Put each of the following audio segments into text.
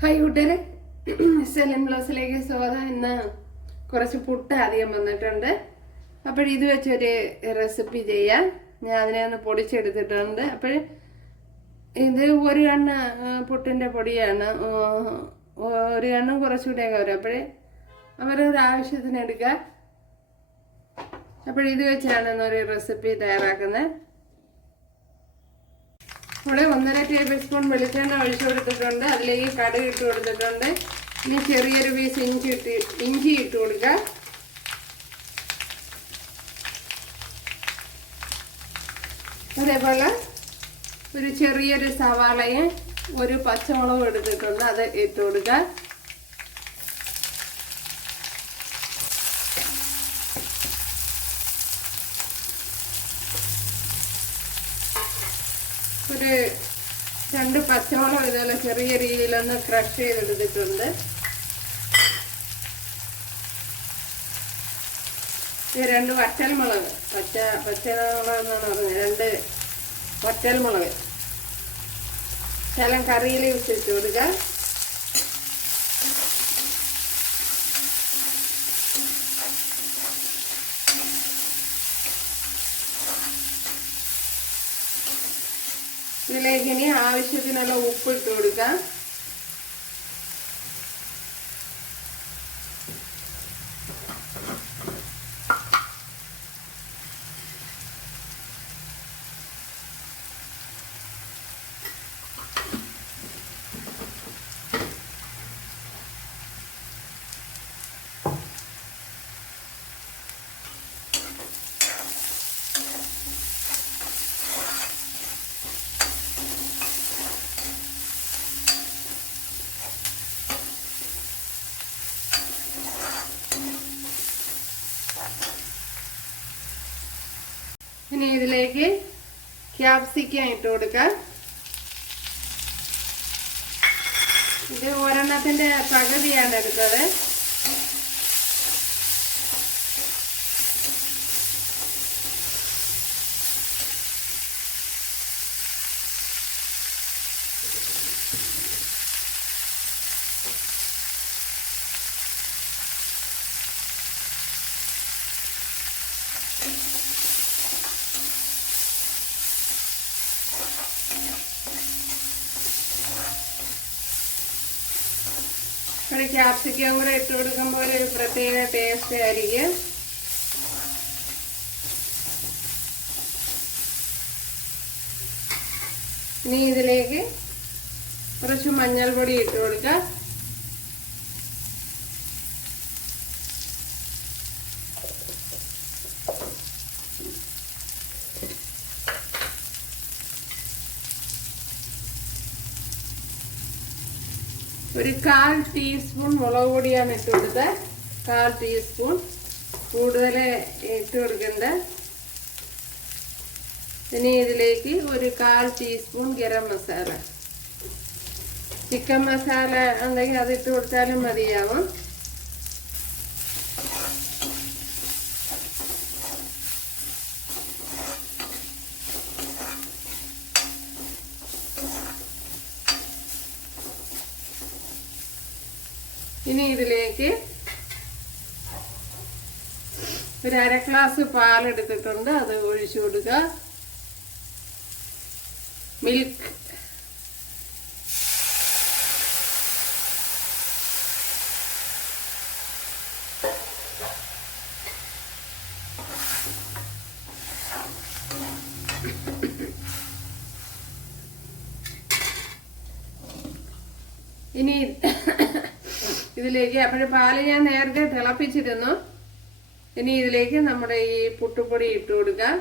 Hi കൂട്ടുകാരെ, സെലിൻ ബ്ലൗസിലേക്ക് സ്വാഗതം. ഇന്ന് കുറച്ച് പുട്ട് അധികം വന്നിട്ടുണ്ട്. അപ്പോൾ ഇത് വെച്ചൊരു റെസിപ്പി ചെയ്യാം. ഞാൻ അതിനെ ഒന്ന് പൊടിച്ചെടുത്തിട്ടുണ്ട്. അപ്പോൾ ഇത് ഒരു കണ്ണ് പുട്ടിൻ്റെ പൊടിയാണ്, ഒരു കണ്ണും കുറച്ചുകൂടെയൊക്കെ വരും. അവരൊരു ആവശ്യത്തിന് എടുക്കുക. അപ്പോൾ ഇത് വെച്ചാണ് ഇന്നൊരു റെസിപ്പി തയ്യാറാക്കുന്നത്. ഇവിടെ 1.5 ടേബിൾ സ്പൂൺ വെളിച്ചെണ്ണ ഒഴിച്ചു കൊടുത്തിട്ടുണ്ട്. അതിലേക്ക് കടുക് ഇട്ട് കൊടുത്തിട്ടുണ്ട്. ഇനി ചെറിയൊരു പീസ് ഇഞ്ചി ഇട്ട് കൊടുക്കുക. അതേപോലെ ഒരു ചെറിയൊരു സവാളയും ഒരു പച്ചമുളകും എടുത്തിട്ടുണ്ട്, അത് ഇട്ട് കൊടുക്കുക. ഒരു 2 പച്ചമുളക് ഇതുപോലെ ചെറിയ രീതിയിലൊന്ന് ക്രഷ് ചെയ്തെടുത്തിട്ടുണ്ട്. 2 വറ്റൽമുളക്, പച്ചമുളക് എന്നാണ് പറഞ്ഞത്, 2 വറ്റൽമുളക് ശകലം കറിയിൽ ഇട്ട് കൊടുക്കുക. ഇതിലേക്ക് ഇനി ആവശ്യത്തിനുള്ള ഉപ്പ് ഇട്ട് കൊടുക്കാം. ഇനി ഇതിലേക്ക് ക്യാപ്സിക്കം ഇട്ട് കൊടുക്കാം. ഇത് ഒരെണ്ണത്തിന്റെ പകുതിയാണ് എടുത്തത്. ക്യാപ്സിക്കം കൂടെ ഇട്ട് കൊടുക്കുമ്പോൾ ഒരു പ്രത്യേക ടേസ്റ്റ് ആയിരിക്കും. ഇനി ഇതിലേക്ക് കുറച്ച് മഞ്ഞൾപ്പൊടി ഇട്ട് കൊടുക്കാം. ഒരു 1/4 ടീസ്പൂൺ മുളക് പൊടിയാണ് ഇട്ട് കൊടുത്തത്. 1/4 ടീസ്പൂൺ, കൂടുതൽ ഇട്ട് കൊടുക്കണ്ട. ഇനി ഇതിലേക്ക് ഒരു 1/4 ടീസ്പൂൺ ഗരം മസാല, ചിക്കൻ മസാല ഉണ്ടെങ്കിൽ അത് ഇട്ട് കൊടുത്താലും മതിയാവും. ഇനി ഇതിലേക്ക് ഒരു 1/2 ഗ്ലാസ് പാലെടുത്തിട്ടുണ്ട്, അത് ഒഴിച്ചു കൊടുക്കുക. മിൽക്ക്, ഇനി ഇതിലേക്ക് അപ്പോൾ പാല് ഞാൻ നേരത്തെ തിളപ്പിച്ചിരുന്നു. ഇനി ഇതിലേക്ക് നമ്മുടെ ഈ പുട്ടുപൊടി ഇട്ട് കൊടുക്കുക.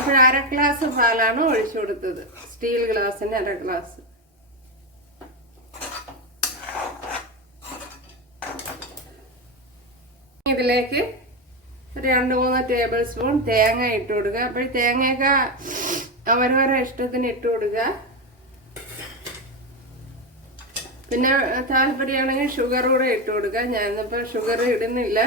അപ്പോൾ 1/2 ഗ്ലാസ് പാലാണ് ഒഴിച്ചു കൊടുത്തത്. സ്റ്റീൽ ഗ്ലാസിന് 1/2 ഗ്ലാസ്. ഇതിലേക്ക് ഒരു 2-3 ടേബിൾ സ്പൂൺ തേങ്ങ ഇട്ട് കൊടുക്കുക. അപ്പോൾ തേങ്ങയൊക്കെ അവരവരുടെ ഇഷ്ടത്തിന് ഇട്ട് കൊടുക്കുക. പിന്നെ താല്പര്യമാണെങ്കിൽ ഷുഗർ കൂടെ ഇട്ട് കൊടുക്കുക. ഞാനിപ്പോൾ ഷുഗർ ഇടുന്നില്ല.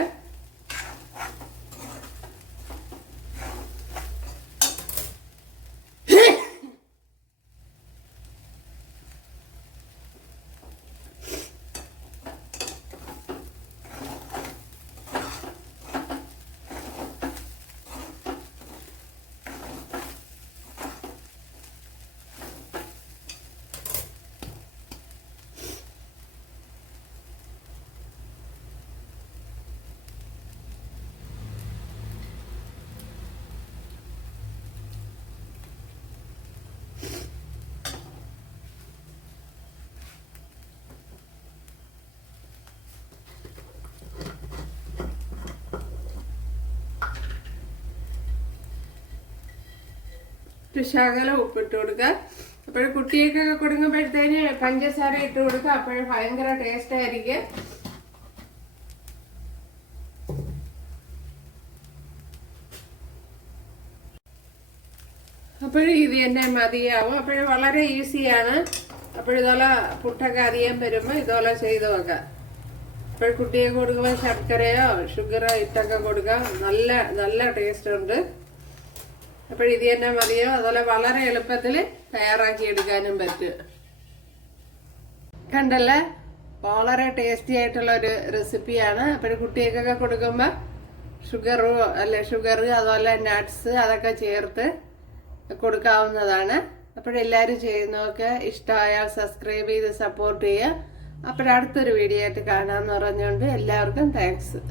ശകലം ഉപ്പിട്ട് കൊടുക്കുക. അപ്പോൾ കുട്ടിയൊക്കെ കൊടുക്കുമ്പോഴത്തേന് പഞ്ചസാര ഇട്ട് കൊടുക്കുക. അപ്പോൾ ഭയങ്കര ടേസ്റ്റ് ആയിരിക്കും. അപ്പോൾ ഇത് തന്നെ മതിയാവും. അപ്പോൾ വളരെ ഈസിയാണ്. അപ്പോൾ ഇതുപോലെ പുട്ടൊക്കെ അധികം വരുമ്പോൾ ഇതുപോലെ ചെയ്ത് വെക്കാം. അപ്പോൾ കുട്ടിയൊക്കെ കൊടുക്കുമ്പോൾ ശർക്കരയോ ഷുഗറോ ഇട്ടൊക്കെ കൊടുക്കാം. നല്ല നല്ല ടേസ്റ്റ് ഉണ്ട്. അപ്പോൾ ഇത് തന്നെ മതിയോ. അതുപോലെ വളരെ എളുപ്പത്തിൽ തയ്യാറാക്കി എടുക്കാനും പറ്റും. കണ്ടല്ലേ, വളരെ ടേസ്റ്റി ആയിട്ടുള്ള ഒരു റെസിപ്പിയാണ്. അപ്പോൾ കുട്ടികൾക്കൊക്കെ കൊടുക്കുമ്പോൾ ഷുഗർ അതുപോലെ നട്ട്സ് അതൊക്കെ ചേർത്ത് കൊടുക്കാവുന്നതാണ്. അപ്പോഴെല്ലാവരും ചെയ്യുന്നതൊക്കെ ഇഷ്ടമായാൽ സബ്സ്ക്രൈബ് ചെയ്ത് സപ്പോർട്ട് ചെയ്യുക. അപ്പോഴടുത്തൊരു വീഡിയോ ആയിട്ട് കാണാമെന്ന് പറഞ്ഞുകൊണ്ട് എല്ലാവർക്കും താങ്ക്സ്.